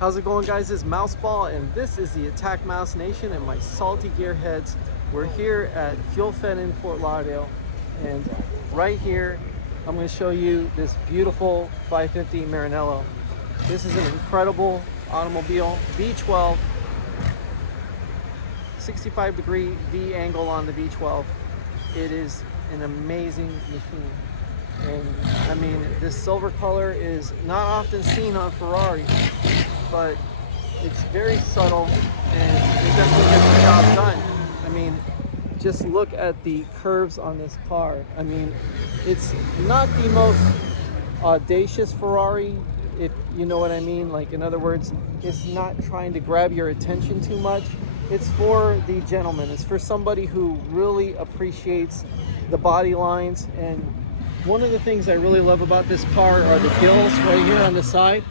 How's it going, guys? It's Mouseball, and this is the AttackMouse Nation and my salty gearheads. We're here at Fuel Fed in Fort Lauderdale, and right here I'm going to show you this beautiful 550 Maranello. This is an incredible automobile, V12, 65-degree V angle on the V12. It is an amazing machine. And I mean, this silver color is not often seen on Ferrari, but it's very subtle and it definitely gets the job done. I mean, just look at the curves on this car. I mean, it's not the most audacious Ferrari, if you know what I mean. Like, in other words, it's not trying to grab your attention too much. It's for the gentleman. It's for somebody who really appreciates the body lines. And one of the things I really love about this car are the gills right here on the side.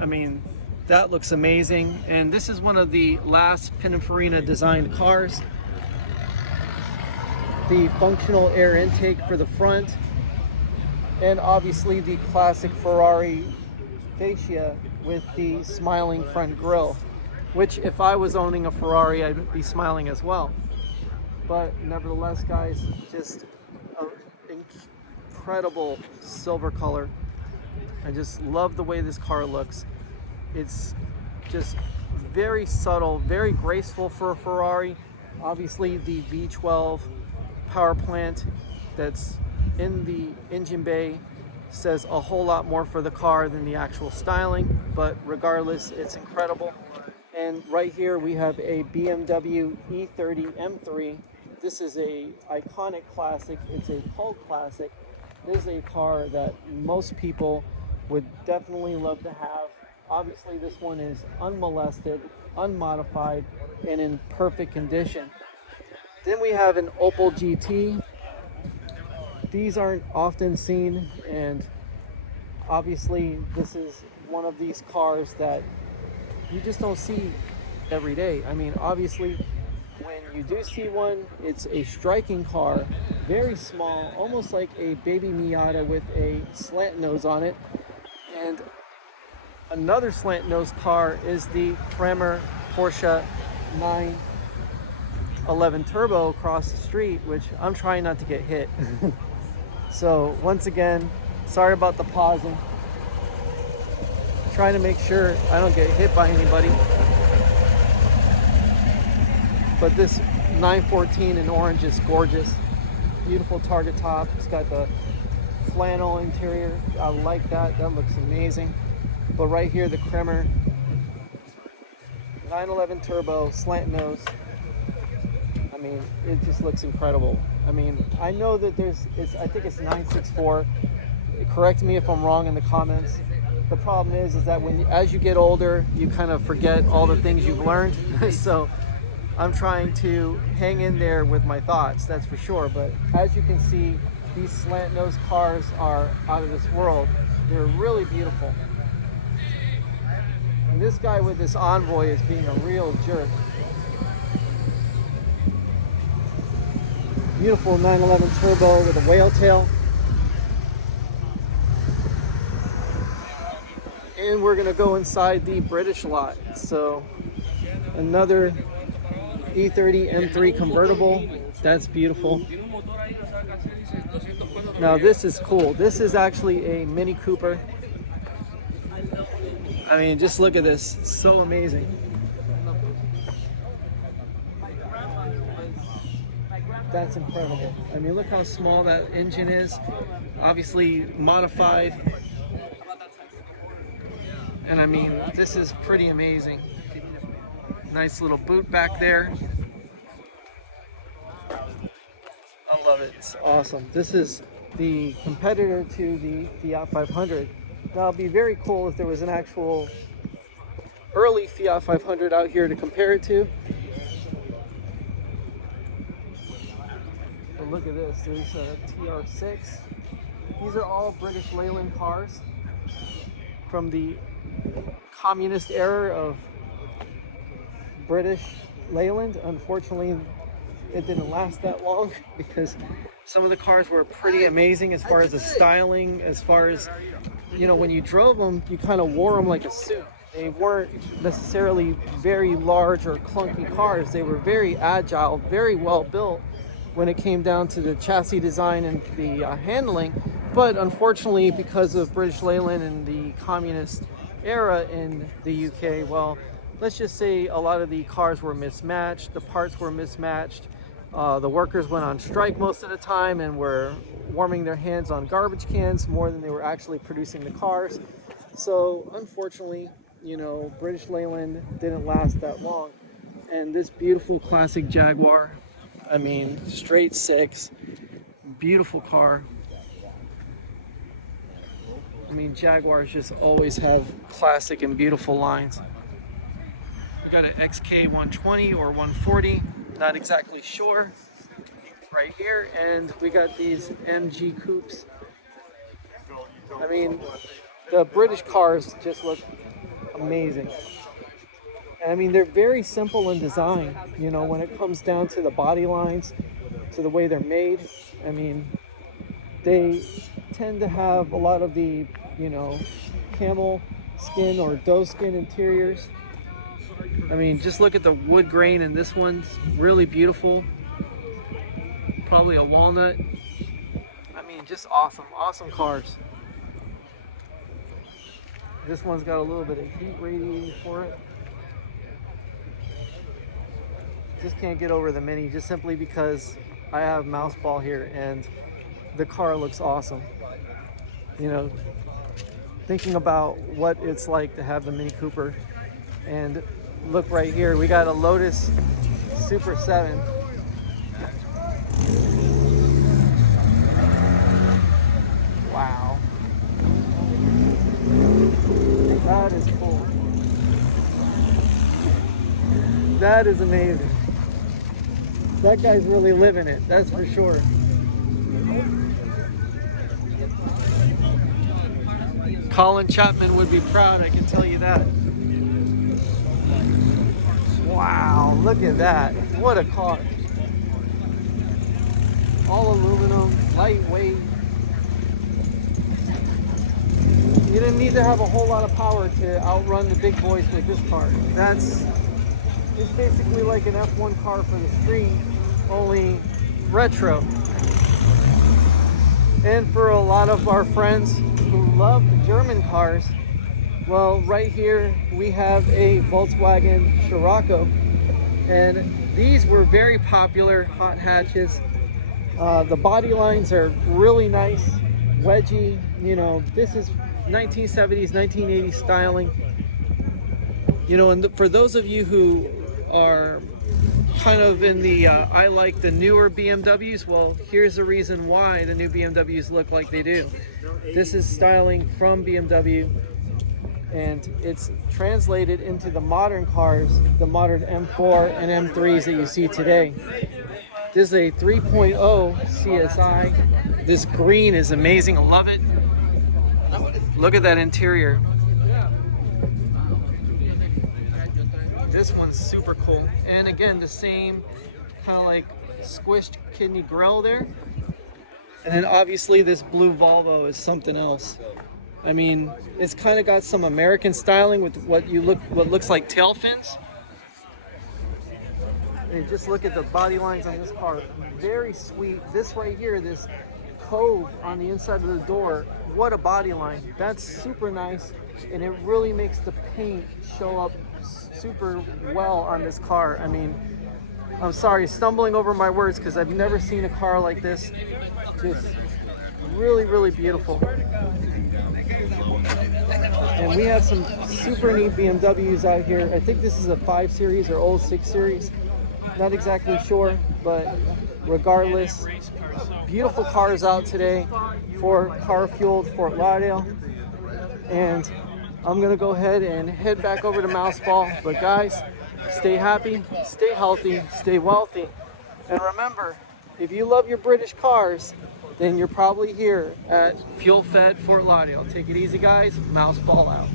I mean, that looks amazing. And this is one of the last Pininfarina designed cars. The functional air intake for the front, and obviously the classic Ferrari fascia with the smiling front grille, which if I was owning a Ferrari, I'd be smiling as well. But nevertheless, guys, just an incredible silver color. I just love the way this car looks. It's just very subtle, very graceful for a Ferrari. Obviously, the V12 power plant that's in the engine bay says a whole lot more for the car than the actual styling, but regardless, it's incredible. And right here we have a Bmw E30 M3. This is a iconic classic. It's a cult classic. This is a car that most people would definitely love to have. Obviously, this one is unmolested, unmodified, and in perfect condition. Then we have an Opel GT. These aren't often seen, and obviously this is one of these cars that you just don't see every day. I mean, obviously, when you do see one, it's a striking car, very small, almost like a baby Miata with a slant nose on it. And another slant nose car is the Kramer Porsche 911 Turbo across the street, which I'm trying not to get hit. So once again, sorry about the pausing. Trying to make sure I don't get hit by anybody. But this 914 in orange is gorgeous. Beautiful target top. It's got the flannel interior. I like that. That looks amazing. But right here, the Kramer 911 Turbo slant nose. I mean, it just looks incredible. I mean, I know that I think it's 964. Correct me if I'm wrong in the comments. The problem is that as you get older, you kind of forget all the things you've learned. So I'm trying to hang in there with my thoughts, that's for sure. But as you can see, these slant nose cars are out of this world. They're really beautiful. And this guy with this Envoy is being a real jerk. Beautiful 911 Turbo with a whale tail. And we're gonna go inside the British lot. So another E30 M3 convertible. That's beautiful. Now this is cool. This is actually a Mini Cooper. I mean, just look at this. So amazing. That's incredible. I mean, look how small that engine is. Obviously modified. And I mean, this is pretty amazing. Nice little boot back there. I love it. It's awesome. This is the competitor to the Fiat 500. Now, it'd be very cool if there was an actual early Fiat 500 out here to compare it to. But look at this. There's a TR6. These are all British Leyland cars from the communist era of British Leyland. Unfortunately, it didn't last that long because some of the cars were pretty amazing as far as the styling, as far as, you know, when you drove them, you kind of wore them like a suit. They weren't necessarily very large or clunky cars. They were very agile, very well built when it came down to the chassis design and the handling. But unfortunately, because of British Leyland and the communist era in the UK, well, let's just say a lot of the cars were mismatched, the parts were mismatched, the workers went on strike most of the time and were warming their hands on garbage cans more than they were actually producing the cars. So unfortunately, you know, British Leyland didn't last that long. And this beautiful classic Jaguar, I mean, straight six, beautiful car. I mean, Jaguars just always have classic and beautiful lines. We got an XK 120 or 140, not exactly sure, right here. And we got these MG coupes. I mean, the British cars just look amazing. And I mean, they're very simple in design, you know, when it comes down to the body lines, to the way they're made. I mean, they tend to have a lot of the, you know, camel skin or doe skin interiors. I mean, just look at the wood grain in this one's really beautiful. Probably a walnut. I mean, just awesome, awesome cars. This one's got a little bit of heat radiating for it. Just can't get over the Mini just simply because I have Mouseball here and the car looks awesome. You know, thinking about what it's like to have the Mini Cooper, and look right here, we got a Lotus Super 7. Wow. That is cool. That is amazing. That guy's really living it, that's for sure. Colin Chapman would be proud, I can tell you that. Wow, look at that. What a car. All aluminum, lightweight. You didn't need to have a whole lot of power to outrun the big boys with this car. It's basically like an F1 car for the street, only retro. And for a lot of our friends who love the German cars, well, right here we have a Volkswagen Scirocco, and these were very popular hot hatches. The body lines are really nice, wedgy. You know, this is 1970s, 1980s styling. You know, and for those of you who are kind of in the I like the newer BMWs, well, here's the reason why the new BMWs look like they do. This is styling from BMW, and it's translated into the modern cars, the modern M4 and M3s that you see today. This is a 3.0 CSI. This green is amazing, I love it. Look at that interior. This one's super cool. And again, the same kind of like squished kidney grille there. And then obviously this blue Volvo is something else. I mean, it's kind of got some American styling with what looks like tail fins. And just look at the body lines on this car. Very sweet. This right here, this cove on the inside of the door, what a body line. That's super nice, and it really makes the paint show up super well on this car. I mean, I'm sorry, stumbling over my words because I've never seen a car like this. Just really, really beautiful. And we have some super neat BMWs out here. I think this is a 5 Series or 06 Series. Not exactly sure, but regardless, beautiful cars out today for Car Fueled Fort Lauderdale. And I'm gonna go ahead and head back over to Mouseball. But guys, stay happy, stay healthy, stay wealthy. And remember, if you love your British cars, then you're probably here at Fuel Fed Fort Lauderdale. Take it easy, guys. Mouseball out.